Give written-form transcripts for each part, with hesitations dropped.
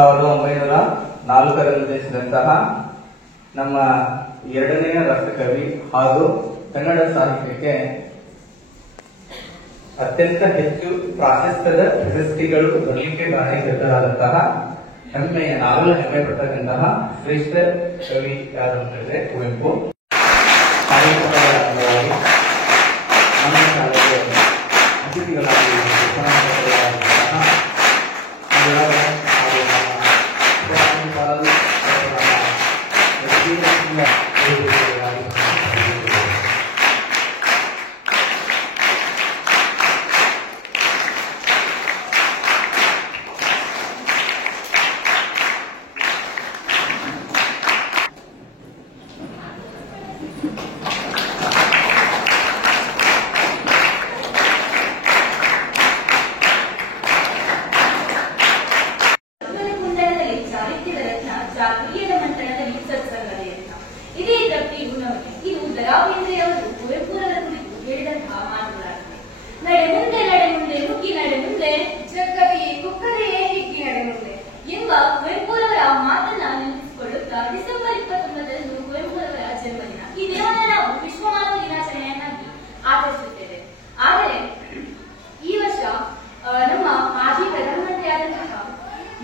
1904ರಲ್ಲಿ ಜನಿಸಿದಂತಹ ನಮ್ಮ ಎರಡನೆಯ ರಾಷ್ಟ್ರಕವಿ ಹಾಗೂ ಕನ್ನಡ ಸಾಹಿತ್ಯಕ್ಕೆ ಅತ್ಯಂತ ಹೆಚ್ಚು ಪ್ರಾಶಸ್ತ್ಯದ ಪ್ರಶಸ್ತಿಗಳು ಬರಲಿಕ್ಕೆ ಕಾರಣೀಕರ್ತರಾದಂತಹ ನಾವೆಲ್ಲ ಹೆಮ್ಮೆ ಪಡ್ತಕ್ಕಂತಹ ಶ್ರೇಷ್ಠ ಕವಿ ಯಾರು ಅಂತಂದ್ರೆ ಕುವೆಂಪು. ಕಾರ್ಯಕ್ರಮದ ಅಂಗವಾಗಿ ನಮ್ಮ ಶಾಲೆಗೆ ಅತಿಥಿಗಳಾಗಿ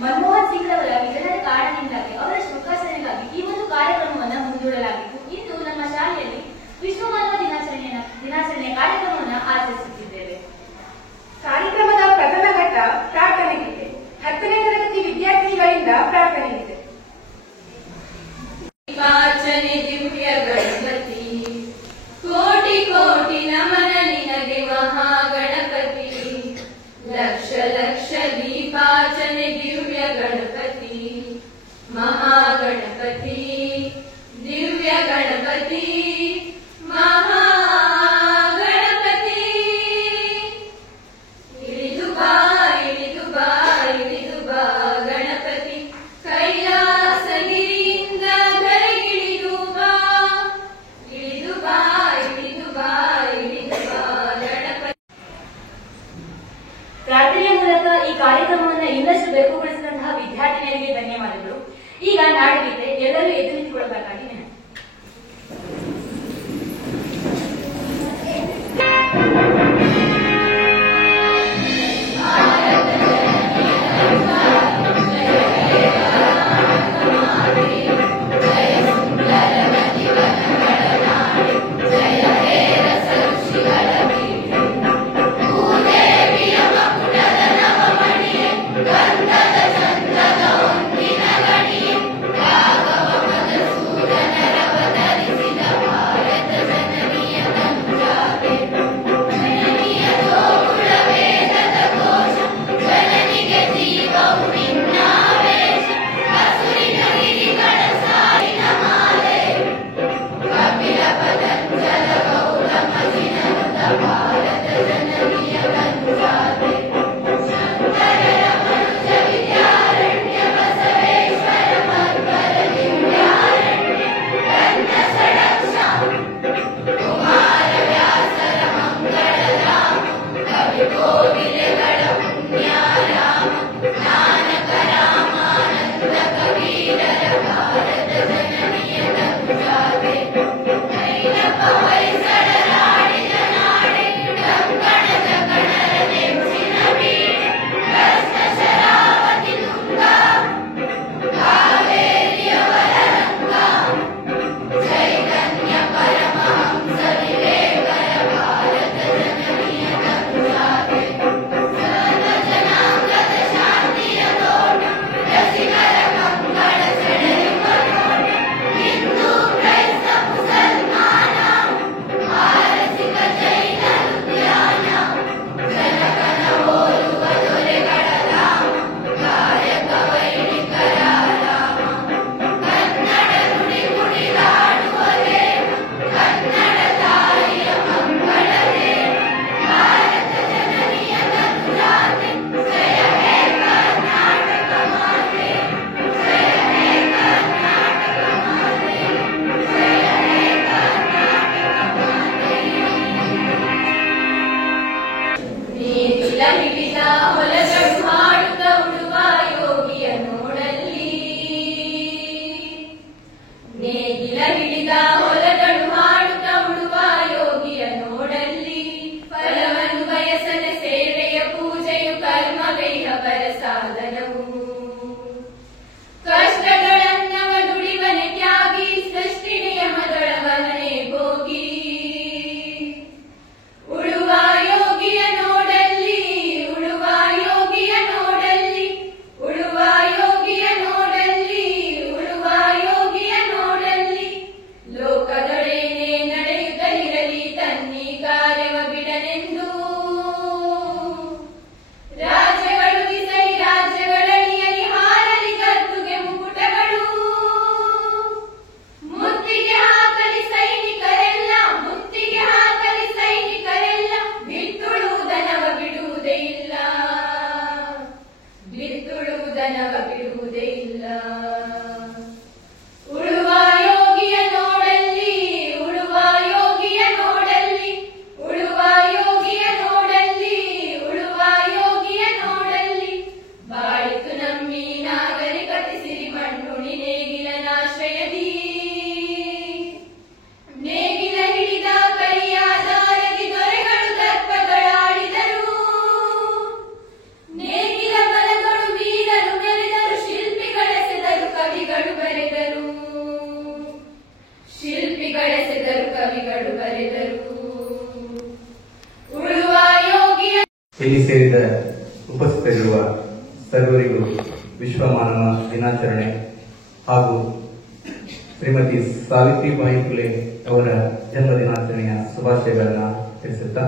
ಮನಮೋಹನ್ ಸಿಂಗ್ ಅವರ ನಿಧನದ ಕಾರಣದಿಂದಾಗಿ ಅವರ ಶೋಕಾಚರಣೆಗಾಗಿ ಈ ಒಂದು ಕಾರ್ಯಕ್ರಮವನ್ನು ಮುಂದೂಡಲಾಗಿತ್ತು. ಇಂದು ನಮ್ಮ ಶಾಲೆಯಲ್ಲಿ ವಿಶ್ವ ಮಾನವ ದಿನಾಚರಣೆಯ ಕಾರ್ಯಕ್ರಮವನ್ನು ಆಚರಿಸುತ್ತಿದ್ದೇವೆ. ಕಾರ್ಯಕ್ರಮದ ಪ್ರಥಮ ಘಟ್ಟ ಪ್ರಾರ್ಥನೆ ಇದೆ. 10ನೇ ತರಗತಿ ವಿದ್ಯಾರ್ಥಿಗಳಿಂದ ಪ್ರಾರ್ಥನೆ ಇದೆ. ದಿವ್ಯ ಗಣಪತಿ ಕೋಟಿ ಕೋಟಿ ನಮನ ನಿನಗೆ ಮಹಾಗಣಪತಿ, ಲಕ್ಷ ಲಕ್ಷ ದೀಪಾರ್ಚನೆ ದಿವ್ಯ ಗಣಪತಿ, ಮಹಾಗಣಪತಿ ದಿವ್ಯ ಗಣಪತಿ ಮಹಾಗಣಪತಿ. ಇಳಿದು ಬಾ ಇಳಿದು ಬಾ ಇಳಿದು ಬಾ ಗಣಪತಿ, ಕೈಲಾಸಗಿರಿಯಿಂದ ಧರೆಗಿಳಿದು ಬಾ, ಇಳಿದು ಬಾ ಇಳಿದು ಬಾ ಇಳಿದು ಬಾ ಗಣಪತಿ. ಪ್ರಾರ್ಥನೆಯ ಮೂಲಕ ಈ ಕಾರ್ಯಕ್ರಮವನ್ನು ಇನ್ನಷ್ಟು ಬೆರಕುಗೊಳಿಸಿದಂತಹ ವಿದ್ಯಾರ್ಥಿನಿಯರಿಗೆ ಧನ್ಯವಾದಗಳು. ಈಗ ನಾಡಗೀತೆ, ಎಲ್ಲರೂ ಎದ್ದು ನಿಂತುಕೊಳ್ಳಬೇಕಾಗಿ ವಿನಂತಿ. ಗಂಧದ ಚಂದದ ಹೊಂದಿನ ಗಣಿಯೇ, ರಾಘವ ಮಧುಸೂದನ ಕನವ ಬಿಡುವುದೇ ಇಲ್ಲ. ಉಳುವ ಯೋಗಿಯ ನೋಡಲ್ಲಿ, ಉಳುವ ಯೋಗಿಯ ನೋಡಲ್ಲಿ, ಉಳುವ ಯೋಗಿಯ ನೋಡಲ್ಲಿ, ಉಳುವ ಯೋಗಿಯ ನೋಡಲ್ಲಿ, ಬಾಳಿತು ನಮ್ಮಿ ನಾಗರಿಕತೆ ಸಿರಿ ಮಣ್ಣುಣಿ ನೇಗಿಲನಾಶ್ರಯದಿ. ನೇಗಿಲ ಹಿಡಿದ ಕೈಯ ದಾರದಿ ದೊರೆಗಳು ದರ್ಪಗಳಾಡಿದರು. ನೇಗಿಲ ಬಲಗಳು ವೀರರು ಮೆರೆದರು, ಶಿಲ್ಪಿಗಳೆಸೆದರು ಕವಿಗಳು ಬರೆದರು. ಶಿಲ್ಪಿಗಳೆಸೆದರು ಕವಿಗಳು ಬರೆದರು. ಉಳುವ ಯೋಗಿಯ ಇಲ್ಲಿ ಸೇರಿದ ಉಪಸ್ಥಿತರಿರುವ ಸರ್ವರಿಗೂ ವಿಶ್ವ ಮಾನವ ದಿನಾಚರಣೆ ಹಾಗೂ ಶ್ರೀಮತಿ ಸಾವಿತ್ರಿಬಾಯಿ ಫುಲೆ ಅವರ ಜನ್ಮ ದಿನಾಚರಣೆಯ ಶುಭಾಶಯಗಳನ್ನು ತಿಳಿಸುತ್ತಾ,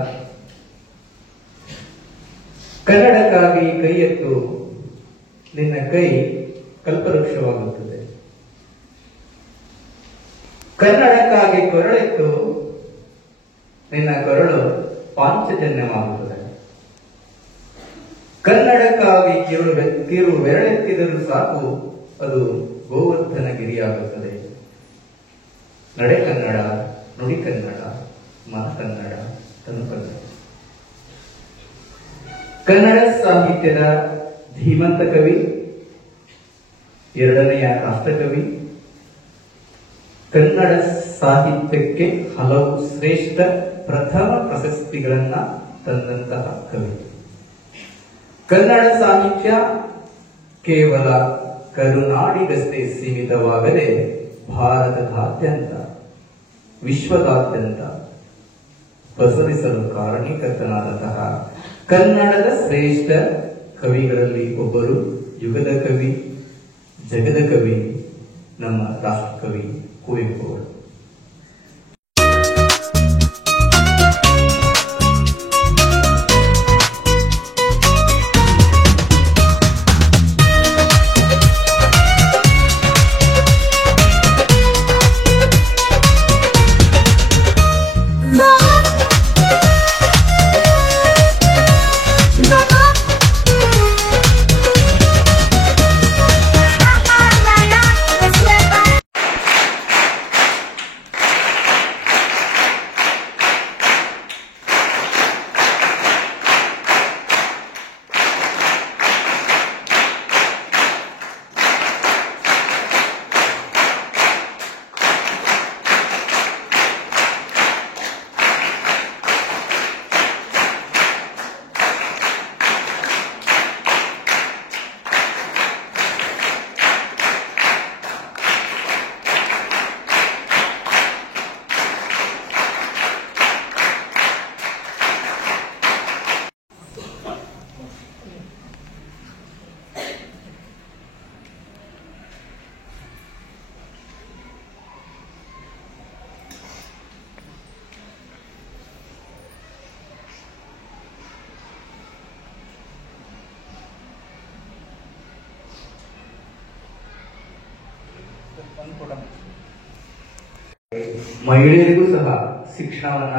ಕನ್ನಡಕ್ಕಾಗಿ ಕೈ ಎತ್ತು, ನಿನ್ನ ಕೈ ಕಲ್ಪವೃಕ್ಷವಾಗುತ್ತದೆ. ಕನ್ನಡಕ್ಕಾಗಿ ಕೊರಳೆತ್ತು, ನಿನ್ನ ಕೊರಳು ಪಾಂಚಜನ್ಯವಾಗುತ್ತದೆ. ಕನ್ನಡಕ್ಕಾಗಿ ಕಿರು ಬೆರಳೆತ್ತಿದರೂ ಸಾಕು, ಅದು ಗೋವರ್ಧನ ಗಿರಿಯಾಗುತ್ತದೆ. ನಡೆ ಕನ್ನಡ, ನುಡಿ ಕನ್ನಡ, ಮನ ಕನ್ನಡ, ತನು ಕನ್ನಡ. ಕನ್ನಡ ಸಾಹಿತ್ಯದ ಧೀಮಂತ ಕವಿ, ಎರಡನೆಯ ರಾಷ್ಟ್ರಕವಿ, ಕನ್ನಡ ಸಾಹಿತ್ಯಕ್ಕೆ ಹಲವು ಶ್ರೇಷ್ಠ ಪ್ರಥಮ ಪ್ರಶಸ್ತಿಗಳನ್ನ ತಂದಂತಹ ಕವಿ. ಕನ್ನಡ ಸಾಹಿತ್ಯ ಕೇವಲ ಕರುನಾಡಿಗಷ್ಟೇ ಸೀಮಿತವಾಗದೆ ಭಾರತದಾದ್ಯಂತ, ವಿಶ್ವದಾದ್ಯಂತ ಪಸರಿಸಲು ಕಾರಣೀಕರ್ತನಾದಂತಹ ಕನ್ನಡದ ಶ್ರೇಷ್ಠ ಕವಿಗಳಲ್ಲಿ ಒಬ್ಬರು, ಯುಗದ ಕವಿ, ಜಗದ ಕವಿ, ನಮ್ಮ ರಾಷ್ಟ್ರಕವಿ ಕುವೆಂಪು ಅವರು. ಮಹಿಳೆಯರಿಗೂ ಸಹ ಶಿಕ್ಷಣವನ್ನ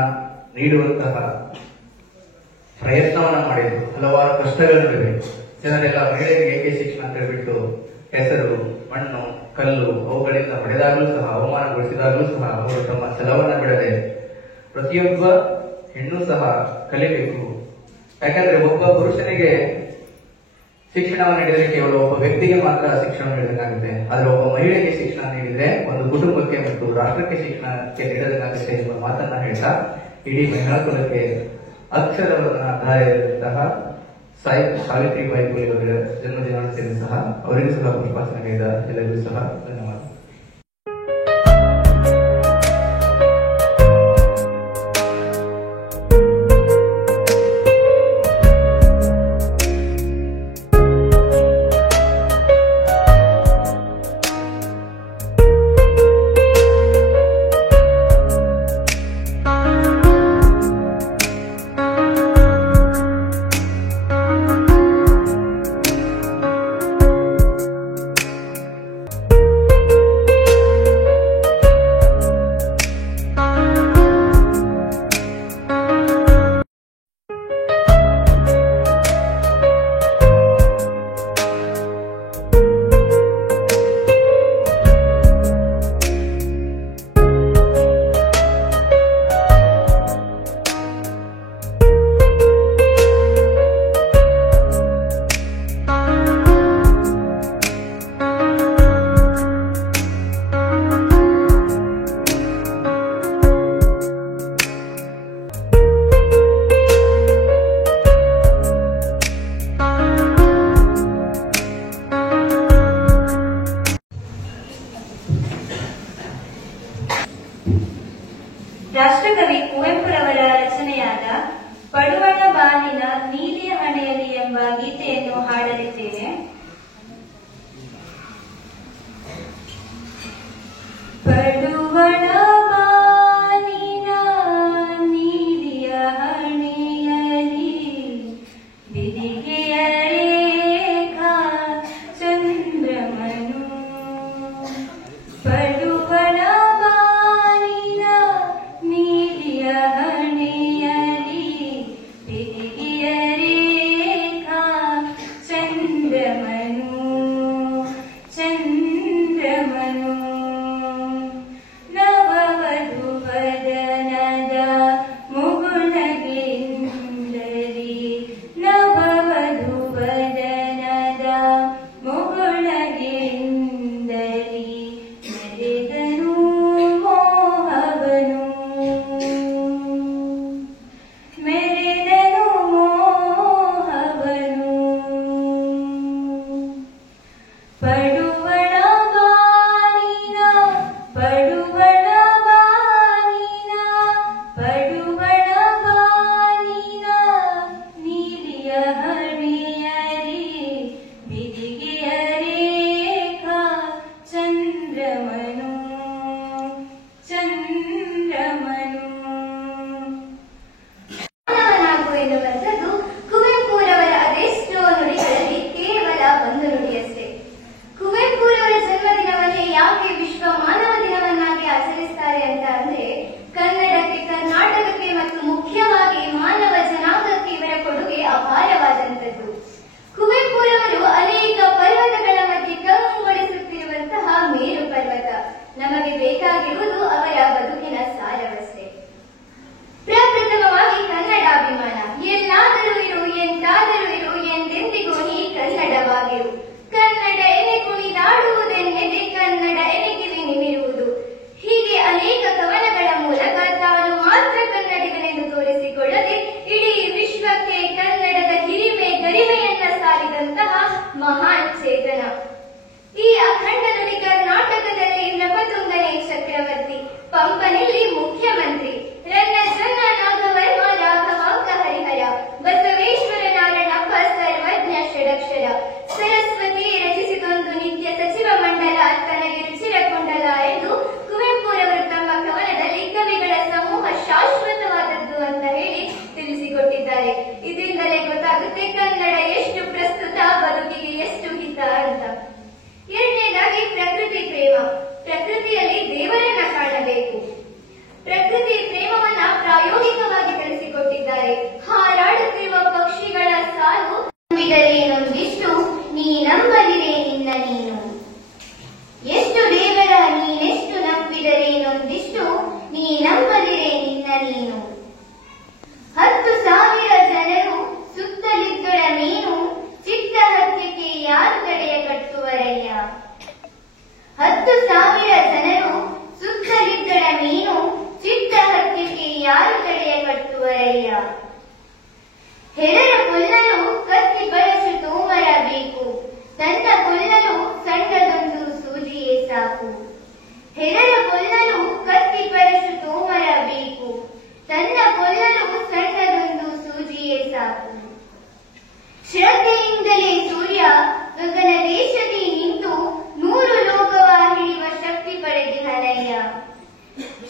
ನೀಡುವಂತಹ ಪ್ರಯತ್ನವನ್ನ ಮಾಡಿದ್ರು. ಹಲವಾರು ಕಷ್ಟಗಳಿವೆ. ಜನರೆಲ್ಲ ಮಹಿಳೆಯರಿಗೆ ಏಕೆ ಶಿಕ್ಷಣ ಅಂತ ಹೇಳ್ಬಿಟ್ಟು ಹೆಸರು, ಮಣ್ಣು, ಕಲ್ಲು ಅವುಗಳಿಂದ ಹೊಡೆದಾಗಲೂ ಸಹ, ಅವಮಾನಗೊಳಿಸಿದಾಗಲೂ ಸಹ ಅವರು ತಮ್ಮ ಛಲವನ್ನ ಬಿಡದೆ ಪ್ರತಿಯೊಬ್ಬ ಹೆಣ್ಣು ಸಹ ಕಲಿಬೇಕು. ಯಾಕಂದ್ರೆ ಒಬ್ಬ ಪುರುಷನಿಗೆ ಶಿಕ್ಷಣವನ್ನು ನೀಡಿದರೆ ಕೇವಲ ಒಬ್ಬ ವ್ಯಕ್ತಿಗೆ ಮಾತ್ರ ಶಿಕ್ಷಣ ನೀಡಬೇಕಾಗುತ್ತೆ. ಆದ್ರೆ ಒಬ್ಬ ಮಹಿಳೆಗೆ ಶಿಕ್ಷಣ ನೀಡಿದ್ರೆ ಒಂದು ಕುಟುಂಬಕ್ಕೆ ಮತ್ತು ರಾಷ್ಟ್ರಕ್ಕೆ ಶಿಕ್ಷಣಕ್ಕೆ ನೀಡಬೇಕಾಗುತ್ತೆ ಎಂಬ ಮಾತನ್ನ ಹೇಳ್ತಾ, ಇಡೀ ಮಹಿಳಾ ಕುಲಕ್ಕೆ ಅಕ್ಷರವನ್ನ ಧಾರೆಯಾದಂತಹ ಸಾವಿತ್ರಿಬಾಯಿ ಫುಲೆ ಅವರ ಜನ್ಮದಿನಾಚರಣೆ ಸಹ ಅವರಿಗೂ ಸಹ ಪುಷ್ಪಾರ್ಚನೆ ನೀಡಿದ ಎಲ್ಲರಿಗೂ ಸಹ ಧನ್ಯವಾದ. ಪಡುವಣ ಬಾನಿನ ಪಡುವಣ ಬಾನಿನ ಪಡುವಣ ಬಾನಿನ ನೀಲಿಯ ಹರಿಯರಿ ಬಿದಿಗೆಯ ರೇಖಾ ಚಂದ್ರಮನು ಮಾನವನಾಗು ಎನ್ನುವಂಥದ್ದು ಕುವೆಂಪುರವರ ಅದೆಷ್ಟೋ ನುಡಿಗಳಲ್ಲಿ ಕೇವಲ ಒಂದು ನುಡಿಯಷ್ಟೇ. ಕುವೆಂಪುರವರ ಜನ್ಮದಿನವನ್ನೇ ಯಾಕೆ ವಿಶ್ವ ಮಾನವ ದಿನವನ್ನಾಗಿ ಆಚರಿಸ್ತಾರೆ ಅಂತ ಅಂದ್ರೆ, ಕನ್ನಡಕ್ಕೆ, ಕರ್ನಾಟಕಕ್ಕೆ ಮತ್ತು ಮುಖ್ಯವಾಗಿ ಮಾನವ ಜನಾಂಗಕ್ಕೆ ಇವರ ಕೊಡುಗೆ ಅಪಾರವಾದಂಥದ್ದು. ಕುವೆಂಪುರವರು ಅನೇಕ ಪರ್ವತಗಳ ಮಧ್ಯೆ ಕಂಗೊಳಿಸುತ್ತಿರುವಂತಹ ಮೇರು ಪರ್ವತ. ನಮಗೆ ಬೇಕಾಗಿರುವುದು ಅವರ ಬದುಕಿನ ಸಾರವಷ್ಟೇ. ಪ್ರಪ್ರಥಮವಾಗಿ ಕನ್ನಡಾಭಿಮಾನ. ಎಲ್ಲಾದರೂ ಇರು, ಎಂತಾದರೂ ಇರು, ಎಂದೆಂದಿಗೂ ನೀ ಕನ್ನಡವಾಗಿರು. ಕನ್ನಡ ಎನೆ ಕುಣಿದಾಡುವುದೆನ್ನೆದೆ, ಕನ್ನಡ ಎನೆಗಿರಿ ನಿಮಿರುವುದು. ಹೀಗೆ ಅನೇಕ ಕವನಗಳ ಮೂಲಕ ತಾನು ಮಾತ್ರ ಕನ್ನಡಿಗನೆಂದು ತೋರಿಸಿಕೊಳ್ಳದೆ ಇಡೀ ವಿಶ್ವಕ್ಕೆ ಕನ್ನಡದ ಹಿರಿಮೆ ಗರಿಮೆಯನ್ನ ಸಾರಿದಂತಹ ಮಹಾನ್ ಚೇತನ. ಈ ಅಖಂಡ ನುಡಿ ಕರ್ನಾಟಕದಲ್ಲಿ ನೃಪತುಂಗನೇ ಚಕ್ರವರ್ತಿ, ಪಂಪನಲ್ಲಿ ಮುಖ್ಯಮಂತ್ರಿ, ರನ್ನ ಜನ್ನ ನಾಗವರ್ಮ ರಾಘವಾಂಕ ಹರಿಹರ, ಬಸವೇಶ್ವರ ನಾರಾಯಣಪ್ಪ ಸರ್ವಜ್ಞ ಷಡಕ್ಷರ, ಸರಸ್ವತಿ ರಚಿಸಿದೊಂದು ನಿತ್ಯ ಸಚಿವ ಮಂಡಲ ತನಗೆ ರುಚಿರಕೊಂಡಲ ಎಂದು ಕುವೆಂಪುರವರು ತಮ್ಮ ಕವನದಲ್ಲಿ ಕವಿಗಳ ಸಮೂಹ ಶಾಶ್ವತವಾದದ್ದು ಅಂತ ಹೇಳಿ ತಿಳಿಸಿಕೊಟ್ಟಿದ್ದಾರೆ. ಇದರಿಂದಲೇ ಗೊತ್ತಾಗುತ್ತೆ ಕನ್ನಡ ಎಷ್ಟು ಪ್ರಸ್ತುತ, ಬದುಕಿಗೆ ಎಷ್ಟು ಹಿತ ಅಂತ. ಎರಡನೇದಾಗಿ ಪ್ರಕೃತಿ ಪ್ರೇಮ. ಪ್ರಕೃತಿಯಲ್ಲಿ ದೇವರನ್ನ ಕಾಣಬೇಕು. ಪ್ರಕೃತಿ ಪ್ರೇಮವನ್ನ ಪ್ರಾಯೋಗಿಕವಾಗಿ ಬೆಳೆಸಿಕೊಟ್ಟಿದ್ದಾರೆ. ಹಾರಾಡುತ್ತಿರುವ ಪಕ್ಷಿಗಳ ಸಾಲು, ನಂಬಿದರೇನೊಂದಿಷ್ಟು ನೀ ನಂಬದಿರೆ ನಿನ್ನ ನೀನು. ಎಷ್ಟು ದೇವರ ನೀನೆಷ್ಟು ನಂಬಿದರೇನೊಂದಿಷ್ಟು ನೀ ನಂಬದಿರೆ ನಿನ್ನ ನೀನು. 10,000 ಜನರು ಸುತ್ತಲಿದ್ದೊಳ ಮೀನು, ಚಿತ್ತ ಹತ್ಯಕ್ಕೆ ಯಾರು ತಡೆಯ ಕಟ್ಟುವರಯ್ಯ. 10,000 ಜನರು ಸುತ್ತಲಿದ್ದೊಳ ಮೀನು, ಚಿತ್ತ ಹತ್ಯಕ್ಕೆ ಯಾರು ತಡೆಯ ಕಟ್ಟುವರಯ್ಯ. ಹೆರರ ಕೊಲ್ಲಲು ಕತ್ತಿ ಬಳಸು ತೋಮರ ಬೇಕು, ತನ್ನ ಕೊಲ್ಲಲು ಸಣ್ಣದೊಂದು ಸೂಜಿಯೇ ಸಾಕು. ಹೆರರ ಕೊಲ್ಲಲು ಕತ್ತಿ ಬಳಸು ತೋಮರ ಬೇಕು, ತನ್ನ ಕೊಲ್ಲಲು ಸಣ್ಣದೊಂದು ಸೂಜಿಯೇ ಸಾಕು. ಶ್ರದ್ಧೆಯಿಂದಲೇ ಸೂರ್ಯ ಗಗನ ದೇಶದಿ ನಿಂತು 100 ಲೋಕವ ಹಿಡಿಯುವ ಶಕ್ತಿ ಪಡೆದಿಹನಯ್ಯ.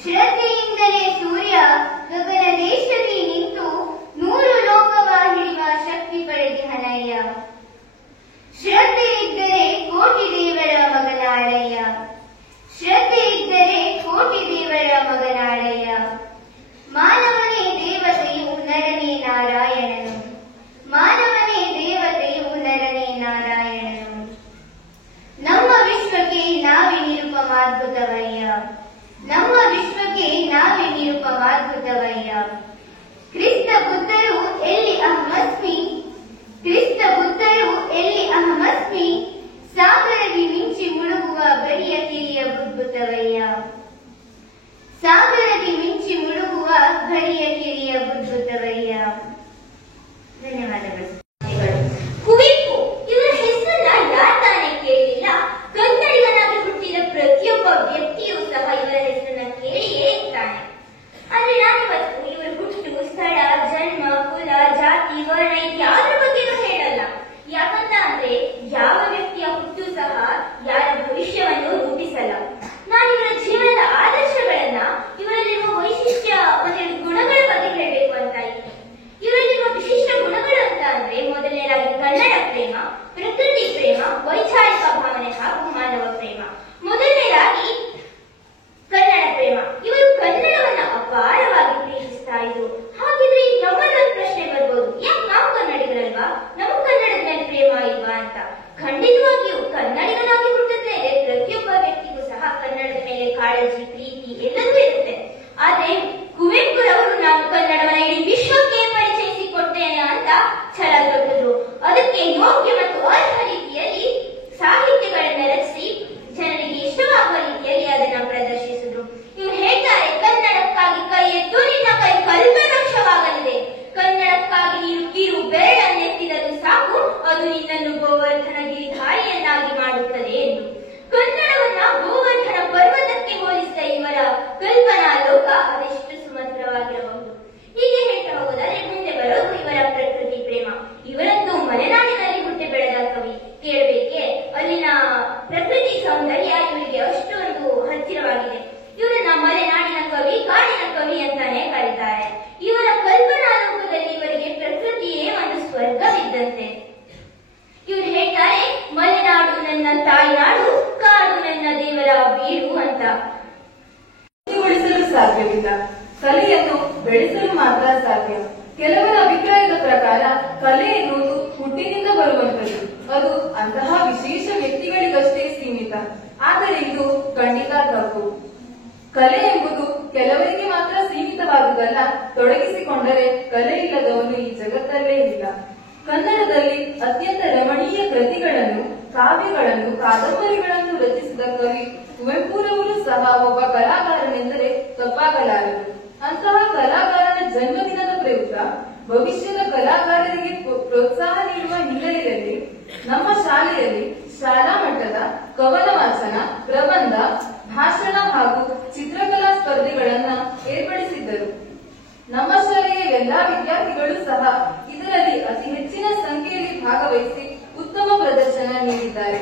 ಶ್ರದ್ಧೆಯಿಂದಲೇ ಸೂರ್ಯ ಗಗನ ದೇಶದಿ ನಿಂತು 100 ಲೋಕವ ಹಿಡಿಯುವ ಶಕ್ತಿ ಪಡೆದಿಹನಯ್ಯ. ಶ್ರದ್ಧೆ ಇದ್ದರೆ ಕೋಟಿ ದೇವರ ಮಗನಾಡಯ್ಯ. ಶ್ರದ್ಧೆ ಇದ್ದರೆ ಕೋಟಿ ದೇವರ ಮಗನಾಡಯ್ಯ. ಮಾನವನೇ ದೇವತೆಯು ನರನೇ ನಾರಾಯಣನು, ಮಾನವನೇ ದೇವತೆಯು ನರನೇ ನಾರಾಯಣನು. ನಮ್ಮ ವಿಶ್ವಕ್ಕೆ ನಾವೇ ನಿರುಪಮಾದ್ಭುತವಯ್ಯ, ನಮ್ಮ ವಿಶ್ವಕ್ಕೆ ನಾವೇ ನಿರುಪಮಾದ್ಭುತವಯ್ಯ. ಕ್ರಿಸ್ತ ಬುದ್ಧರು ಎಲ್ಲಿ ಅಹಮಸ್ಮಿ, ಕ್ರಿಸ್ತ ಬುದ್ಧರು ಎಲ್ಲಿ ಅಹಮಸ್ಮಿ, ಸಾಗರದಿ ಮಿಂಚಿ ಮುಳುಗುವ ಬರಿಯ ಕಿರಿಯ ಬುದ್ಭುತವಯ್ಯ. ಸಾಗರದಿ ಮಿಂಚಿ ಮುಳುಗುವ ಬರಿಯ ಕಿರಿಯ ಬುದ್ಭುತವಯ್ಯ. ಧನ್ಯವಾದಗಳು. ಕುವೆಂಪು ಇವರ ಹೆಸರನ್ನ ಯಾರು ತಾನೇ ಕೇಳಿಲ್ಲ. ಕನ್ನಡಿಗನಾಗಿ ಹುಟ್ಟಿದ ಪ್ರತಿಯೊಬ್ಬ ವ್ಯಕ್ತಿಯೂ ಸಹ ಇವರ ಹೆಸರನ್ನ ಕೇಳಿಯೇ ಇರ್ತಾನೆ. ಆದ್ರೆ ನಾನಿವತ್ತು ಗೊಳಿಸಲು ಸಾಧ್ಯವಿಲ್ಲ, ಕಲೆಯನ್ನು ಬೆಳೆಸಲು ಮಾತ್ರ ಸಾಧ್ಯ. ಕೆಲವರ ಅಭಿಪ್ರಾಯದ ಪ್ರಕಾರ ಕಲೆ ಎನ್ನುವುದು ಹುಟ್ಟಿನಿಂದ ಬರುವಂತದ್ದು, ಅದು ಅಂತಹ ವಿಶೇಷ ವ್ಯಕ್ತಿಗಳಿಗಷ್ಟೇ ಸೀಮಿತ. ಆದರೆ ಇದು ಖಂಡಿತ ತಪ್ಪು. ಕಲೆ ಎಂಬುದು ಕೆಲವರಿಗೆ ಮಾತ್ರ ಸೀಮಿತವಾದುದಲ್ಲ, ತೊಡಗಿಸಿಕೊಂಡರೆ ಕಲೆ ಇಲ್ಲದವನು ಈ ಜಗತ್ತಲ್ಲೇ ಇಲ್ಲ. ಕನ್ನಡದಲ್ಲಿ ಅತ್ಯಂತ ರಮಣೀಯ ಕೃತಿಗಳನ್ನು, ಕಾವ್ಯಗಳನ್ನು, ಕಾದಂಬರಿಗಳನ್ನು ರಚಿಸಿದ ಕವಿ ಕುವೆಂಪುರವರು ಸಹ ಒಬ್ಬ ಕಲಾಕಾರನೆಂದರೆ ತಪ್ಪಾಗಲಾರದು. ಅಂತಹ ಕಲಾಕಾರನ ಜನ್ಮದಿನದ ಪ್ರಯುಕ್ತ ಭವಿಷ್ಯದ ಕಲಾಕಾರರಿಗೆ ಪ್ರೋತ್ಸಾಹ ನೀಡುವ ಹಿನ್ನೆಲೆಯಲ್ಲಿ ನಮ್ಮ ಶಾಲೆಯಲ್ಲಿ ಶಾಲಾ ಮಟ್ಟದ ಕವನ ವಾಚನ, ಪ್ರಬಂಧ, ಭಾಷಣ ಹಾಗೂ ಚಿತ್ರಕಲಾ ಸ್ಪರ್ಧೆಗಳನ್ನ ಏರ್ಪಡಿಸಿದ್ದರು. ನಮ್ಮ ಶಾಲೆಯ ಎಲ್ಲಾ ವಿದ್ಯಾರ್ಥಿಗಳು ಸಹ ಇದರಲ್ಲಿ ಅತಿ ಹೆಚ್ಚಿನ ಸಂಖ್ಯೆಯಲ್ಲಿ ಭಾಗವಹಿಸಿ ಉತ್ತಮ ಪ್ರದರ್ಶನ ನೀಡಿದ್ದಾರೆ.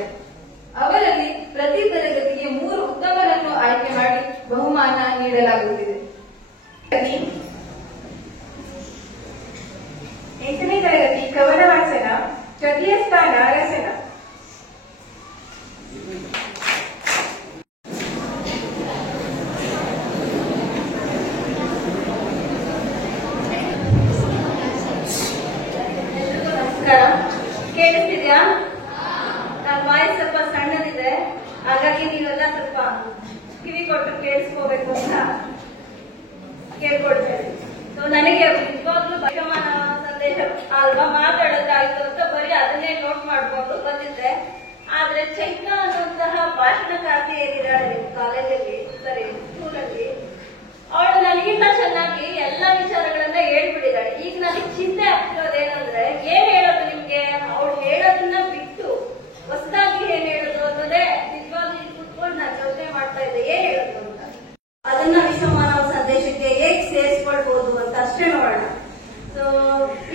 ಅವರಲ್ಲಿ ಪ್ರತಿ ತರಗತಿಗೆ 3 ಉತ್ತಮರನ್ನು ಆಯ್ಕೆ ಮಾಡಿ ಬಹುಮಾನ ನೀಡಲಾಗುತ್ತಿದೆ. 8ನೇ ತರಗತಿ ಕವನ ವಾಚನ, ತೃತೀಯ ಸ್ಥಾನ ರಚನಾ. ಕೇಳಿಸ್ತಿದ್ಯಾ? ನನ್ನ ವಾಯ್ಸ್ ಸ್ವಲ್ಪ ಸಣ್ಣದಿದೆ, ಹಾಗಾಗಿ ನೀವೆಲ್ಲ ಸ್ವಲ್ಪ ಕಿವಿ ಕೊಟ್ಟು ಕೇಳಿಸ್ಕೋಬೇಕು ಅಂತ ಕೇಳ್ಕೊಳ್ತೇನೆ. ನನಗೆ ನಿಜವಾಗ್ಲೂ ಬಹುಮಾನ ಸಂದೇಶ ಅಲ್ವಾ ಮಾತಾಡೋದಾಯ್ತು ಅಂತ ಬರೀ ಅದನ್ನೇ ನೋಟ್ ಮಾಡ್ಕೊಂಡು ಬಂದಿದ್ದೆ. ಆದ್ರೆ ಚೈತ್ರ ಅನ್ನುವಂತಹ ಭಾಷಣಕಾರ್ತಿ ಏನಿದ್ದಾಳೆ ಕಾಲೇಜಲ್ಲಿ, ಸರಿ ಸ್ಕೂಲಲ್ಲಿ, ಅವಳು ನನಗಿಂತ ಚೆನ್ನಾಗಿ ಎಲ್ಲಾ ವಿಚಾರಗಳನ್ನ ಹೇಳ್ಬಿಟ್ಟಿದ್ದಾಳೆ. ಈಗ ನನಗೆ ಚಿಂತೆ ಆಗ್ತಿರೋದೇನಂದ್ರೆ ಏನ್ ಹೇಳೋದು ನಿಮ್ಗೆ, ಅವಳು ಹೇಳೋದನ್ನ ಬಿಟ್ಟು ಹೊಸದಾಗಿ ಏನ್ ಹೇಳೋದು ಅನ್ನೋದೇ ನಿಜವಾಗ್ಲೂ ಕುತ್ಕೊಂಡು ನಾನು ಯೋಚನೆ ಮಾಡ್ತಾ ಇದ್ದೆ, ಏನ್ ಹೇಳೋದು ಅಂತ. ಅದನ್ನ ವಿಶ್ವಮಾನವ ಸಂದೇಶಕ್ಕೆ ಹೇಗ್ ಸೇರಿಸ್ಕೊಳ್ಬಹುದು ಅಂತ ಅಷ್ಟೇ ನೋಡೋಣ. ಸೊ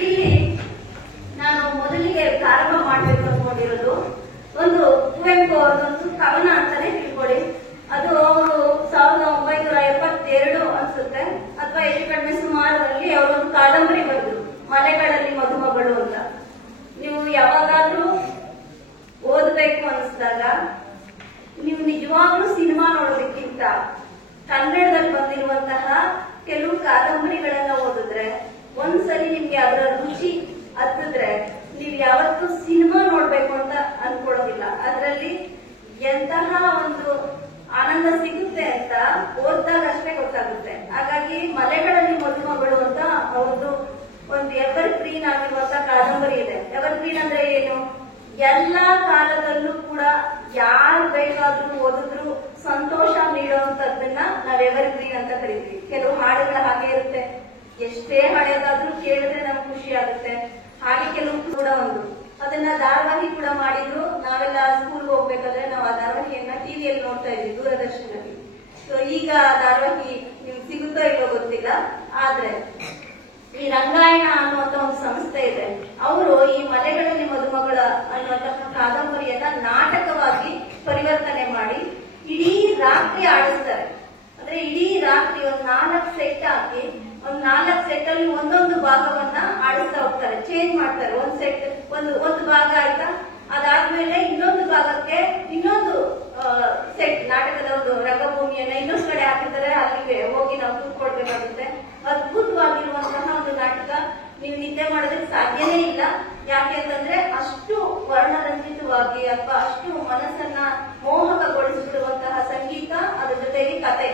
ಇಲ್ಲಿ ನಾನು ಮೊದಲಿಗೆ ಪ್ರಾರಂಭ ಮಾಡ್ಬೇಕು ಅನ್ಕೊಂಡಿರೋದು ಒಂದು ಕುವೆಂಪು ಅವರದೊಂದು ಕವನ ಅಂತಾನೆ ತಿಳ್ಕೊಳ್ಳಿ. ಅದು ಅವರು 1972 ಅನ್ಸುತ್ತೆ ಅಥವಾ ಹೆಚ್ಚು ಕಡಿಮೆ ಸುಮಾರಲ್ಲಿ ಅವರೊಂದು ಕಾದಂಬರಿ ಬರೆದ್ರು, ಮಲೆಗಳಲ್ಲಿ ಮಧುಮಗಳು ಅಂತ. ನೀವು ಯಾವಾಗಾದ್ರೂ ಓದ್ಬೇಕು ಅನಿಸಿದಾಗ ನೀವು ನಿಜವಾಗ್ಲೂ ಸಿನಿಮಾ ನೋಡೋದಕ್ಕಿಂತ ಕನ್ನಡದಲ್ಲಿ ಬಂದಿರುವಂತಹ ಕೆಲವು ಕಾದಂಬರಿಗಳನ್ನ ಓದಿದ್ರೆ, ಒಂದ್ಸಲಿ ನಿಮ್ಗೆ ಅದರ ರುಚಿ ಹತ್ತಿದ್ರೆ ನೀವ್ ಯಾವತ್ತೂ ಸಿನಿಮಾ ನೋಡ್ಬೇಕು ಅಂತ ಅನ್ಕೊಳ್ಳೋದಿಲ್ಲ. ಅದರಲ್ಲಿ ಎಂತಹ ಒಂದು ಆನಂದ ಸಿಗುತ್ತೆ ಅಂತ ಓದಿದಾಗ ಅಷ್ಟೇ ಗೊತ್ತಾಗುತ್ತೆ. ಹಾಗಾಗಿ ಮಲೆಗಳಲ್ಲಿ ಮಧುಮಗಳು ಅಂತ ಅವ್ರದ್ದು ಒಂದು ಎವರ್ ಗ್ರೀನ್ ಆಗಿರುವಂತಹ ಕಾದಂಬರಿ ಇದೆ. ಎವರ್ ಗ್ರೀನ್ ಅಂದ್ರೆ ಏನು? ಎಲ್ಲಾ ಕಾಲದಲ್ಲೂ ಕೂಡ ಯಾರು ಬೇಕಾದ್ರೂ ಓದಿದ್ರು ಸಂತೋಷ ನೀಡುವಂತದ್ದನ್ನ ನಾವ್ ಎವರ್ ಗ್ರೀನ್ ಅಂತ ಕರಿತೀವಿ. ಕೆಲವು ಹಾಡುಗಳ ಹಾಗೆ ಇರುತ್ತೆ, ಎಷ್ಟೇ ಹಳೆಯದಾದ್ರೂ ಕೇಳಿದ್ರೆ ನಮ್ಗೆ ಖುಷಿ ಆಗುತ್ತೆ. ಹಾಗೆ ಕೆಲವು ಕೂಡ ಒಂದು ಅದನ್ನ ಧಾರಾವಾಹಿ ಕೂಡ ಮಾಡಿದ್ರು. ನಾವೆಲ್ಲ ಸ್ಕೂಲ್ಗೆ ಹೋಗ್ಬೇಕಾದ್ರೆ ನಾವು ಆ ಧಾರಾವಾಹಿಯನ್ನ ಟಿವಿಯಲ್ಲಿ ನೋಡ್ತಾ ಇದ್ವಿ, ದೂರದರ್ಶನದಲ್ಲಿ. ಸೊ ಈಗ ಧಾರಾವಾಹಿ ನಿಮ್ಗೆ ಸಿಗುತ್ತೋ ಇಲ್ಲೋ ಗೊತ್ತಿಲ್ಲ. ಆದ್ರೆ ಈ ರಂಗಾಯಣ ಅನ್ನುವಂತ ಒಂದು ಸಂಸ್ಥೆ ಇದೆ, ಅವರು ಈ ಮಲೆಗಳಲ್ಲಿ ಮಧುಮಗಳ ಅನ್ನುವಂತಹ ಕಾದಂಬರಿಯನ್ನ ನಾಟಕವಾಗಿ ಪರಿವರ್ತನೆ ಮಾಡಿ ಇಡೀ ರಾತ್ರಿ ಆಡಿಸ್ತಾರೆ. ಅಂದ್ರೆ ಇಡೀ ರಾತ್ರಿ ಒಂದು 4 ಸೆಟ್ ಹಾಕಿ ಒಂದು 4 ಸೆಟ್ ಅಲ್ಲಿ ಒಂದೊಂದು ಭಾಗವನ್ನ ಆಡಿಸ್ತಾ ಹೋಗ್ತಾರೆ, ಚೇಂಜ್ ಮಾಡ್ತಾರೆ. ಒಂದ್ ಸೆಟ್ ಒಂದು ಭಾಗ ಆಯ್ತಾ, ಅದಾದ್ಮೇಲೆ ಇನ್ನೊಂದು ಭಾಗಕ್ಕೆ ಇನ್ನೊಂದು ಸೆಟ್ ನಾಟಕದ ಒಂದು ರಂಗಭೂಮಿಯನ್ನ ಇನ್ನೊಂದು ಕಡೆ ಹಾಕಿದ್ದಾರೆ, ಅಲ್ಲಿಗೆ ಹೋಗಿ ನಾವು ಕೂತ್ಕೊಳ್ಬೇಕಾಗುತ್ತೆ. ಅದ್ಭುತವಾಗಿರುವಂತಹ ಒಂದು ನಾಟಕ. ನೀವು ನಿದ್ದೆ ಮಾಡೋದಕ್ಕೆ ಸಾಧ್ಯನೇ ಇಲ್ಲ. ಯಾಕೆಂತಂದ್ರೆ ಅಷ್ಟು ವರ್ಣರಂಜಿತವಾಗಿ ಅಥವಾ ಅಷ್ಟು ಮನಸ್ಸನ್ನ ಮೋಹಕಗೊಳಿಸಿಬಿಡುವಂತಹ ಸಂಗೀತ, ಅದ್ರ ಜೊತೆಗೆ ಕತೆ,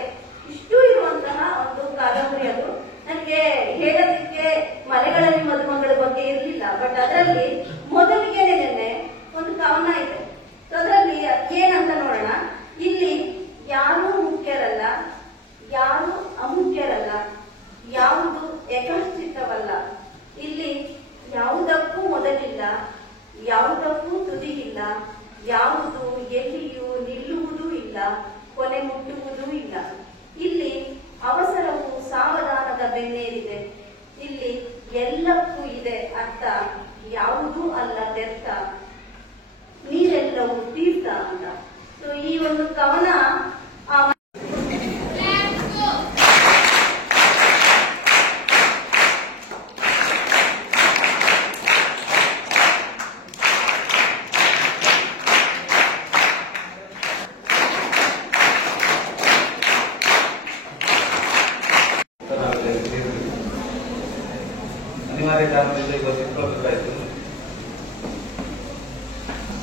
ಇಷ್ಟು ಇರುವಂತಹ ಒಂದು ಕಾದಂಬರಿ. ಅದು ನನಗೆ ಹೇಳೋದಕ್ಕೆ ಮಲೆಗಳಲ್ಲಿ ಮಧುಮಗಳ ಬಗ್ಗೆ ಇರಲಿಲ್ಲ, ಬಟ್ ಅದರಲ್ಲಿ ಮೊದಲಿಗೆ ನೆನ್ನೆ ಒಂದು ಕವನ ಇದೆ. ಅದರಲ್ಲಿ ಏನಂತ ನೋಡೋಣ. ಇಲ್ಲಿ ಯಾರೂ ಮುಖ್ಯರಲ್ಲ, ಯಾರು ಅಮುಖ್ಯರಲ್ಲ, ಯಾವುದು ಯಥಾಸ್ಥಿತವಲ್ಲ. ಇಲ್ಲಿ ಯಾವುದಕ್ಕೂ ಮೊದಲಿಲ್ಲ, ಯಾವುದಕ್ಕೂ ತುದಿಯಿಲ್ಲ, ಯಾವುದು ಎಲ್ಲಿಯೂ ನಿಲ್ಲುವುದೂ ಇಲ್ಲ, ಕೊನೆ ಮುಟ್ಟುವುದೂ ಇಲ್ಲ. ಇಲ್ಲಿ ಅವಸರವು ಸಾವಧಾನದ ಬೆನ್ನೇರಿದೆ. ಇಲ್ಲಿ ಎಲ್ಲಕ್ಕೂ ಇದೆ ಅರ್ಥ, ಯಾವುದೂ ಅಲ್ಲ ವ್ಯರ್ಥ, ನೀರೆಲ್ಲವೂ ತೀರ್ಥ ಅಂತ. ಸೊ ಈ ಒಂದು ಕವನ ಜ್ಞಾಪನದಿಂದ ಇವತ್ತು ಇಟ್ಕೊಳ್ಬೇಕಾಯ್ತು.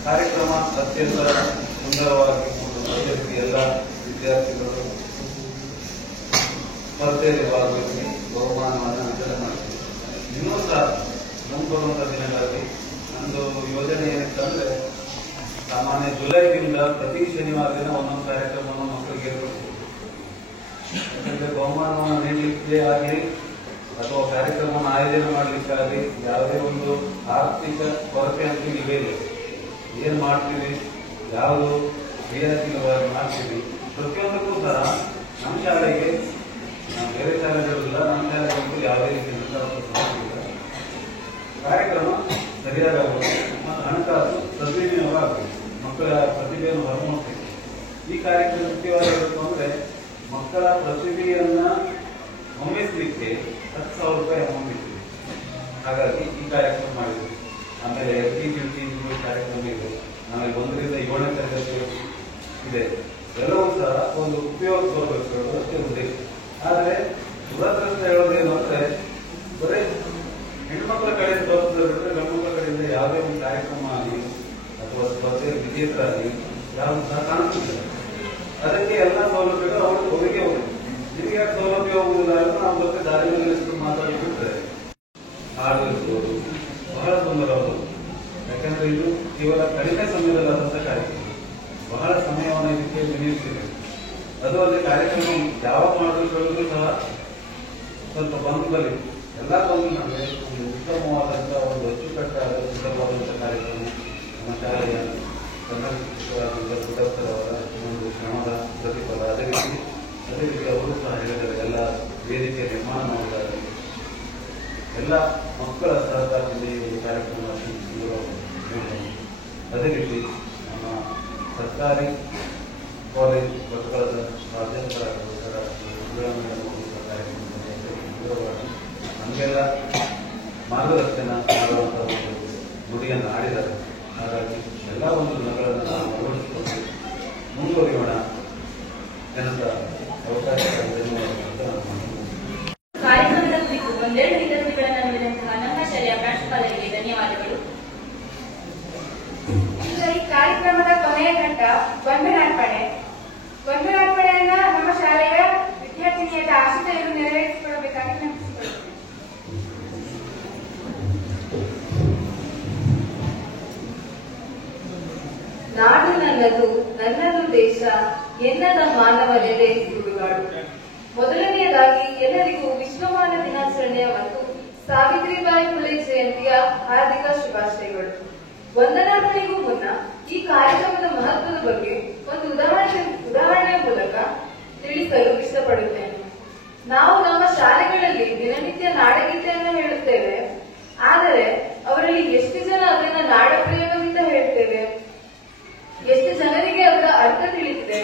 ಕಾರ್ಯಕ್ರಮ ಅತ್ಯಂತ ಸುಂದರವಾಗಿ ನಡೆಸಿ ಎಲ್ಲ ವಿದ್ಯಾರ್ಥಿಗಳು ಸ್ಪರ್ಧೆಯಲ್ಲಿ ಭಾಗವಹಿಸಿ ಬಹುಮಾನವನ್ನು ವಿತರಣೆ ಮಾಡ್ತೀವಿ. ಇನ್ನೂ ಸಹ ಮುಂಬರುವಂತಹ ದಿನಗಳಲ್ಲಿ ನಂದು ಯೋಜನೆ ಏನಿತ್ತಂದ್ರೆ ಸಾಮಾನ್ಯ ಜುಲೈದಿಂದ ಪ್ರತಿ ಶನಿವಾರ ದಿನ ಒಂದೊಂದು ಕಾರ್ಯಕ್ರಮವನ್ನು ಮಕ್ಕಳಿಗೆ ಏರ್ಪಡಿಸ್ತೀವಿ. ಯಾಕಂದ್ರೆ ಬಹುಮಾನವನ್ನು ನೀಡಲಿಕ್ಕೆ ಆಗಲಿ ಅಥವಾ ಕಾರ್ಯಕ್ರಮವನ್ನು ಆಯೋಜನೆ ಮಾಡಲಿಕ್ಕಾಗಲಿ ಯಾವುದೇ ಒಂದು ಆರ್ಥಿಕ ಕೊರತೆ ಅಂತ ಇಲ್ಲವೇ ಇಲ್ಲ. ಏನ್ ಮಾಡ್ತೀವಿ, ಯಾವುದು ರಿಯಾಯಿತಿಗಳಾಗಿ ಮಾಡ್ತೀವಿ, ಪ್ರತಿಯೊಂದಕ್ಕೂ ಸಹ ನಮ್ಮ ಶಾಲೆಗೆ ಬೇರೆ ಶಾಲೆಗಳಿಲ್ಲ, ನಮ್ಮ ಶಾಲೆಗಳಿಗೂ ಯಾವುದೇ ರೀತಿಯ ಕಾರ್ಯಕ್ರಮ ಸರಿಯಾಗಿ ಆಗಬೇಕು ಮತ್ತು ಹಣಕಾಸು ಸದ್ವಿನಿಯೋಗ ಆಗಬೇಕು. ಮಕ್ಕಳ ಪ್ರತಿಭೆಯನ್ನು ಹೊರಮೂಡಿಸಬೇಕು. ಈ ಕಾರ್ಯಕ್ರಮ ಮುಖ್ಯವಾಗಿರಬೇಕು ಅಂದ್ರೆ ಮಕ್ಕಳ ಪ್ರತಿಭೆಯನ್ನ ಹೊಮ್ಮಿಸಲಿಕ್ಕೆ 10,000 ರೂಪಾಯಿ ಅಮೌಂಟ್ ಇತ್ತು. ಹಾಗಾಗಿ ಈ ಕಾರ್ಯಕ್ರಮ ಮಾಡಿದ್ವಿ. ಆಮೇಲೆ FTQ ಕಾರ್ಯಕ್ರಮ ಇದೆ. ಆಮೇಲೆ 1ರಿಂದ 7ನೇ ತರಗತಿ ಇದೆ. ಎಲ್ಲವೂ ಸಹ ಒಂದು ಉಪಯೋಗ ತೋರಬೇಕು ಅಷ್ಟೇ ಉದ್ದೇಶ. ಆದರೆ ದುರದೃಷ್ಟ ಹೇಳೋದೇನು ಅಂದ್ರೆ ಬರೀ ಹೆಣ್ಮಕ್ಳ ಕಡೆಯಿಂದ ತೋರಿಸಿದ್ರೆ ಗಂಡು ಮಕ್ಕಳ ಕಡೆಯಿಂದ ಯಾವುದೇ ಒಂದು ಕಾರ್ಯಕ್ರಮ ಆಗಲಿ ಅಥವಾ ಸ್ಪರ್ಧೆ ವಿಜೇತರಾಗಲಿ ಯಾವುದು ಸಹ ಕಾಣಿಸ್ತಿಲ್ಲ. ಅದಕ್ಕೆ ಎಲ್ಲ ಸೌಲಭ್ಯಗಳು ಅವರಿಗೆ ಹೋಗುತ್ತೆ. ನಿಮಗೆ ಯಾಕೆ ಸೌಲಭ್ಯ ಹೋಗುವುದಿಲ್ಲ ಅಂತ ನಾವು ಮತ್ತೆ ದಾರಿಯಲ್ಲಿ ಮಾತಾಡಿಬಿಟ್ರೆ ಹಾಡು ಇರ್ಬೋದು, ಬಹಳ ಸುಂದರವಾದ. ಯಾಕಂದ್ರೆ ಇದು ಕೇವಲ ಕಡಿಮೆ ಸಮಯದಲ್ಲಾದಂತಹ ಕಾರ್ಯಕ್ರಮ, ಬಹಳ ಸಮಯವನ್ನು ಇದಕ್ಕೆ ವಿನಿಯೋಗಿಸಿದೆ. ಅದು ಅಲ್ಲಿ ಕಾರ್ಯಕ್ರಮ ಯಾವಾಗ ಮಾಡಿದ್ರು ಸಹ ಸ್ವಲ್ಪ ಬಂಧುಗಳಲ್ಲಿ ಎಲ್ಲ ಬಂಧು ನಮಗೆ ಒಂದು ಉತ್ತಮವಾದಂತಹ ಒಂದು ಅಚ್ಚುಕಟ್ಟಾದ ಸುಂದರವಾದಂತಹ ಕಾರ್ಯಕ್ರಮ ನಮ್ಮ ಶಾಲೆಯ ಕನ್ನಡ ಶಿಕ್ಷಕರಾದಂತಹ ಸುಧಾಕರ್ ಅವರ ಒಂದು ಶ್ರಮದ ಪ್ರತಿಫಲ. ಅದೇ ರೀತಿ ಅವರು ಸಹ ಹೇಳಿದ್ದಾರೆ, ಎಲ್ಲ ವೇದಿಕೆ ನಿರ್ಮಾಣ ಮಾಡಿದ್ದಾರೆ. ಎಲ್ಲ ಮಕ್ಕಳ ಸಹಕಾರದಿಂದ ಈ ಒಂದು ಕಾರ್ಯಕ್ರಮ ಅದೇ ರೀತಿ ನಮ್ಮ ಸರ್ಕಾರಿ ಕಾಲೇಜ್ ಮಕ್ಕಳದ ಪ್ರಾಧ್ಯಾಪಕರಾಗಿರುತ್ತಾರೆ ಕಾರ್ಯಕ್ರಮವಾಗಿ ನಮಗೆಲ್ಲ ಮಾರ್ಗದರ್ಶನ ಮಾಡುವಂತಹ ಒಂದು ನುಡಿಯನ್ನು ಆಡಿದ್ದಾರೆ. ಹಾಗಾಗಿ ಎಲ್ಲ ಒಂದು ದಿನಗಳನ್ನು ನಾವು ಅಳವಡಿಸಿಕೊಂಡು ಮುಂದುವರಿಯೋಣ ಎನ್ನುತ್ತ ಅವಕಾಶ ಕಾರ್ಯಕ್ರಮದ ಕುರಿತು ಒಂದೆರಡು ವಿದ್ಯಾರ್ಥಿಗಳನ್ನು ನೀಡಿದಂತಹ ನಮ್ಮ ಶಾಲೆಯ ಪ್ರಾಂಶುಪಾಲರಿಗೆ ಧನ್ಯವಾದಗಳು. ಈಗ ಈ ಕಾರ್ಯಕ್ರಮದ ಕೊನೆಯ ಘಟ್ಟ ವಂದನಾರ್ಪಣೆ. ವಂದನಾರ್ಪಣೆಯನ್ನ ನಮ್ಮ ಶಾಲೆಯ ವಿದ್ಯಾರ್ಥಿನಿಯಾದ ಆಶಿತೆಯನ್ನು ನೆರವೇರಿಸಿಕೊಳ್ಳಬೇಕಾಗಿ ವಿನಂತಿಸಿಕೊಳ್ಳುತ್ತೇನೆ. ನಾಡು ನನ್ನದು, ನನ್ನದು ದೇಶ, ಎನ್ನದ ಮಾನವನೆದೆ ಸುಡುಗಾಡು. ಮೊದಲನೆಯದಾಗಿ ಎಲ್ಲರಿಗೂ ವಿಶ್ವಮಾನ ದಿನಾಚರಣೆಯ ಮತ್ತು ಸಾವಿತ್ರಿಬಾಯಿ ಫುಲೆ ಜಯಂತಿಯ ಹಾರ್ದಿಕ ಶುಭಾಶಯಗಳು. ವಂದನಾರ್ಪಣೆಗೂ ಮುನ್ನ ಈ ಕಾರ್ಯಕ್ರಮದ ಮಹತ್ವದ ಬಗ್ಗೆ ಒಂದು ಉದಾಹರಣೆಯ ಮೂಲಕ ತಿಳಿಸಲು ಇಷ್ಟಪಡುತ್ತೇನೆ. ನಾವು ನಮ್ಮ ಶಾಲೆಗಳಲ್ಲಿ ದಿನನಿತ್ಯ ನಾಡಗೀತೆಯನ್ನು ಹೇಳುತ್ತೇವೆ, ಆದರೆ ಅವರಲ್ಲಿ ಎಷ್ಟು ಜನ ಅದನ್ನ ನಾಡಪ್ರೇಮದಿಂದ ಹೇಳ್ತೇವೆ? ಎಷ್ಟು ಜನರಿಗೆ ಅದರ ಅರ್ಥ ತಿಳಿದಿದೆ?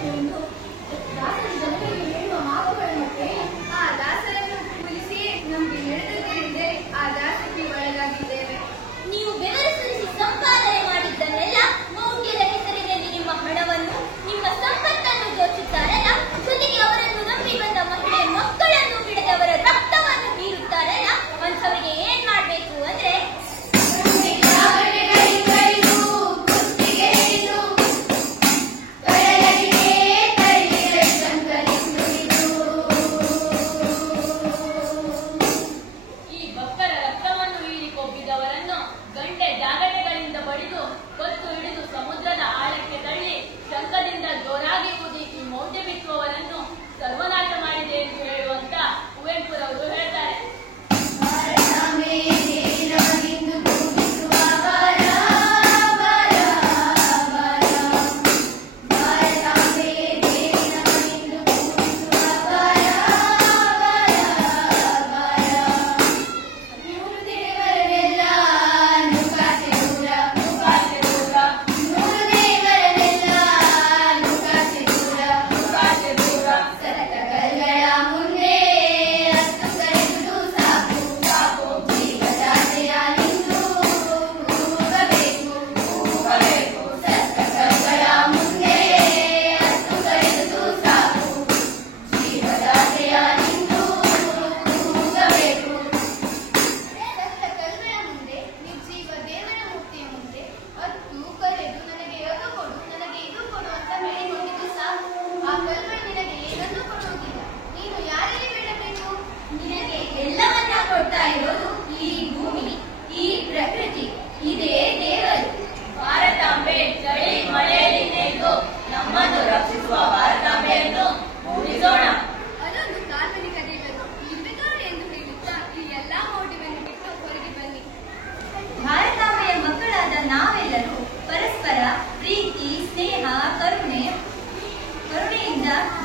ಮಾಡಬೇಕು ಎಂದು ದಾಸರು ಜನರಿಗೆ ಹೇಳುವ ಮಾತುಗಳನ್ನು ಕೇಳಿ ಆ ದಾಸರನ್ನು ಕುಲಿಸಿ ನಮಗೆ ನಡೆದದೆಂದರೆ ಆ ದಾಸಕ್ಕೆ ಒಳಗಾಗಿದ್ದೇವೆ. ನೀವು ಬೆವರು ಸುರಿಸಿ ಸಂಪಾದನೆ ಮಾಡಿದ್ದನ್ನೆಲ್ಲ ಮೌಢ್ಯದ ಹೆಸರಿನಲ್ಲಿ ನಿಮ್ಮ ಹಣವನ್ನು ನಿಮ್ಮ ಸಂಪತ್ತನ್ನು ದೋಚುತ್ತಾರಲ್ಲ, ಜೊತೆಗೆ ಅವರನ್ನು ನಂಬಿ ಬಂದ ಮಹಿಳೆ ಮಕ್ಕಳನ್ನು ಬಿಡದೆ ಅವರ ರಕ್ತವನ್ನು ಬೀರುತ್ತಾರಲ್ಲ, ಅಂಥವರಿಗೆ ಏನ್ ಮಾಡ್ಬೇಕು ಅಂದ್ರೆ ಈ ಭಕ್ತರ ರಕ್ತವನ್ನು ಹೀರಿ ಕೊಬ್ಬಿದವರನ್ನು ಗಂಟೆ ಜಾಗಟೆಗಳಿಂದ ಬಡಿದು ಕೊತ್ತು ಹಿಡಿದು ಸಮುದ್ರದ ಆಳಕ್ಕೆ ತಳ್ಳಿ ಶಂಖದಿಂದ ಜೋರಾಗಿ ಊದಿ ಈ ಮೌಢ್ಯ ಬಿತ್ತುವವರನ್ನು ಸರ್ವನಾಶ ಮಾಡಿದೆ ಎಂದು ಹೇಳುವಂತ ಕುವೆಂಪುರವರು ಹೇಳ್ತಾರೆ.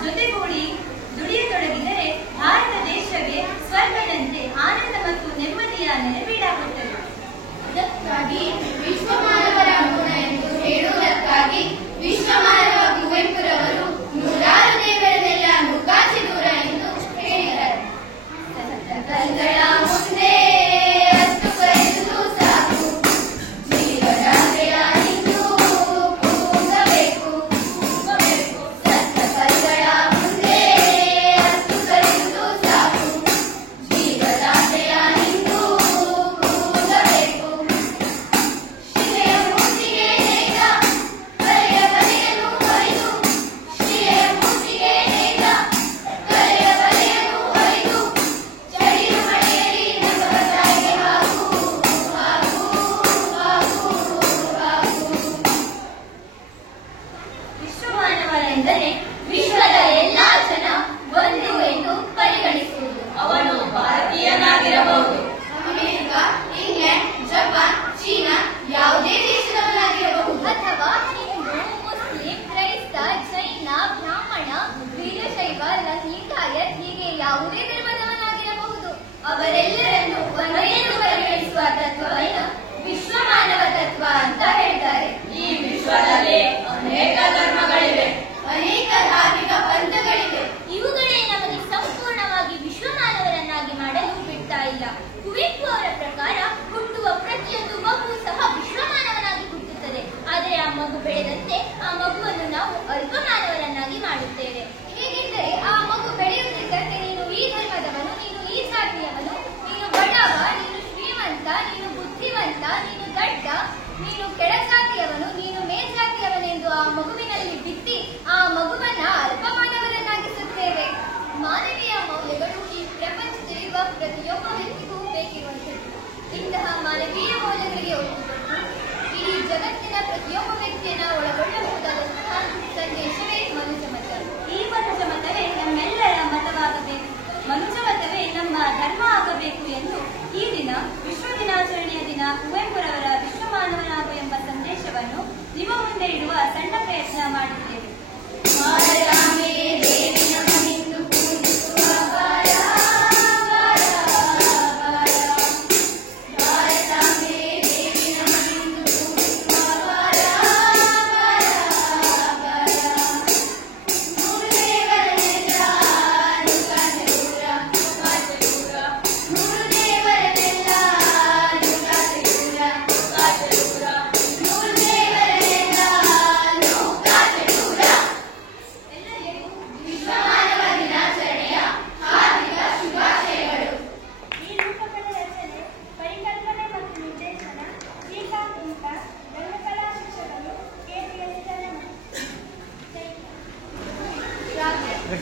ಜೊತೆಗೂಡಿ ದುಡಿಯತೊಡಗಿದರೆ ಭಾರತ ದೇಶಕ್ಕೆ ಸ್ವರ್ಗದಂತೆ ಆನಂದ ಮತ್ತು ನೆಮ್ಮದಿಯ ನೆರವೀಡಾಗುತ್ತದೆ. ಇದಕ್ಕಾಗಿ ವಿಶ್ವಮಾನವರ ಗುಣ ಎಂದು ಹೇಳುವುದಕ್ಕಾಗಿ ವಿಶ್ವಮಾನವ ಕುವೆಂಪುರವರು ನೂರಾರು ದೇವರನ್ನೆಲ್ಲ ನುಗ್ಗಾಚಿ ದೂರ ಎಂದು ಹೇಳಿದರು. ಕಲ್ಗಳ ಮುಂದೆ ಅತ್ತು ಕರೆಯುವುದು ಸಾಕು, ಜೀವದಾಸೆಯ ನಿಂತು ಕೂಗಬೇಕು. ಸತ್ತ ಕಲ್ಗಳ ಮುಂದೆ ಅತ್ತು ಕರೆಯುವುದು ಸಾಕು, ಜೀವದಾಸೆಯ ನಿಂತು ಕೂಗಬೇಕು. ಶಿಲೆಯ ಮೂರ್ತಿಗೆ ನೇತ ಕಲೆಯ ಬಲೆಯನ್ನು ಹೊಯ್ದು, ಶಿಲೆಯ ಮೂರ್ತಿಗೆ ನೇತ ಕಲೆಯ ಬಲೆಯನ್ನು ಹೊಯ್ದು, ಚಳಿಯ ಮಳೆಯಲ್ಲಿ ನಮ್ಮ ತಾಯಿಗೆ ಹಾಕು ಹಾಕು ಹಾಕು ಹಾಕು. ವಿಶ್ವಮಾನವನೆಂದರೆ ವಿಶ್ವದ ಎಲ್ಲಾ ಜನ ಒಂದು ಎಂದು ಪರಿಗಣಿಸುವುದು. ಅವನು ಭಾರತೀಯನಾಗಿರಬಹುದು, ಅಮೆರಿಕ, ಇಂಗ್ಲೆಂಡ್, ಜಪಾನ್, ಚೀನಾ ಯಾವುದೇ ದೇಶದವನಾಗಿರಬಹುದು. ಅಥವಾ ಹಿಂದೂ, ಮುಸ್ಲಿಂ, ಕ್ರೈಸ್ತ, ಜೈನ, ಬ್ರಾಹ್ಮಣ, ವೀರಶೈವ, ಲಿಂಗಾಯತ್ ಹೀಗೆ ಯಾವುದೇ ಧರ್ಮದವನಾಗಿರಬಹುದು. ಅವರೆಲ್ಲರನ್ನು ಒಂದೆಂದು ಪರಿಗಣಿಸುವ ತತ್ವವನ್ನು ವಿಶ್ವಮಾನವ ತತ್ವ ಅಂತ ಹೇಳ್ತಾರೆ. ಈ ವಿಶ್ವದಲ್ಲಿ ಅನೇಕ ಧರ್ಮಗಳಿವೆ, ಅನೇಕ ಧಾರ್ಮಿಕ ಪಂಥಗಳಿವೆ. ಇವುಗಳೇ ನಮಗೆ ಸಂಪೂರ್ಣವಾಗಿ ವಿಶ್ವಮಾನವರನ್ನಾಗಿ ಮಾಡಲು ಬಿಡ್ತಾ ಇಲ್ಲ. ಕುವೆಂಪು ಅವರ ಪ್ರಕಾರ ಹುಟ್ಟುವ ಪ್ರತಿಯೊಂದು ಮಗು ಸಹ ವಿಶ್ವಮಾನವನಾಗಿ ಹುಟ್ಟುತ್ತದೆ. ಆದರೆ ಆ ಮಗು ಬೆಳೆದಂತೆ ಆ ಮಗುವನ್ನು ನಾವು ಅಲ್ಪಮಾನವರನ್ನಾಗಿ ಮಾಡುತ್ತೇವೆ. ಹೀಗಿದ್ದರೆ ಆ ಮಗು ಬೆಳೆಯುತ್ತಿದ್ದಂತೆ ನೀನು ಈ ಧರ್ಮದವನು, ನೀನು ಈ ಜಾತಿಯವನು, ನೀನು ಬಡವ, ನೀನು ಶ್ರೀಮಂತ, ನೀನು ಬುದ್ಧಿವಂತ, ನೀನು ದಡ್ಡ, ನೀನು ಕೆಳಜಾತಿಯವನು, ನೀನು ಮೇಲ್ಜಾತಿಯವನೆಂದು ಆ ಮಗುವಿನಲ್ಲಿ ಬಿತ್ತಿ ಆ ಮಗುವನ್ನ ಅಲ್ಪಮಾನವರನ್ನಾಗಿಸುತ್ತೇವೆ. ಮಾನವೀಯ ಮೌಲ್ಯಗಳು ಈ ಪ್ರಪಂಚದಲ್ಲಿರುವ ಪ್ರತಿಯೊಬ್ಬ ವ್ಯಕ್ತಿಗೂ ಬೇಕಿರುವಂಥದ್ದು. ಇಂತಹ ಮಾನವೀಯ ಮೌಲ್ಯಗಳಿಗೆ ಒಟ್ಟುಕೊಂಡು ಇಡೀ ಜಗತ್ತಿನ ಪ್ರತಿಯೊಬ್ಬ ವ್ಯಕ್ತಿಯನ್ನ ಒಳಗೊಳ್ಳಬಹುದಾದಂತಹ ಸಂದೇಶವೇ ಮನುಜಮತ. ಈ ಮನುಜಮತವೇ ನಮ್ಮೆಲ್ಲರ ಮತವಾಗಬೇಕು, ಮನುಜಮತವೇ ನಮ್ಮ ಧರ್ಮ ಆಗಬೇಕು ಎಂದು ಈ ದಿನ ವಿಶ್ವ ದಿನಾಚರಣೆಯ ದಿನ ಕುವೆಂಪುರವರ ವಿಶ್ವಮಾನವನಾಗು ಎಂಬ ಸಂದೇಶವನ್ನು ನಿಮ್ಮ ಮುಂದೆ ಇಡುವ ಸಣ್ಣ ಪ್ರಯತ್ನ ಮಾಡಿದ್ದೇವೆ. ಭಾರತಾಂಬೆ ದೇವಿ ನಮಗೆಂದು ಪೂಜಿಸುವ ಬಾರ, ಬಾರ, ಬಾರ. ಭಾರತಾಂಬೆ ದೇವಿ ನಮಗೆಂದು ಪೂಜಿಸುವ ಬಾರ, ಬಾರ, ಬಾರ. ಅಮ್ಮ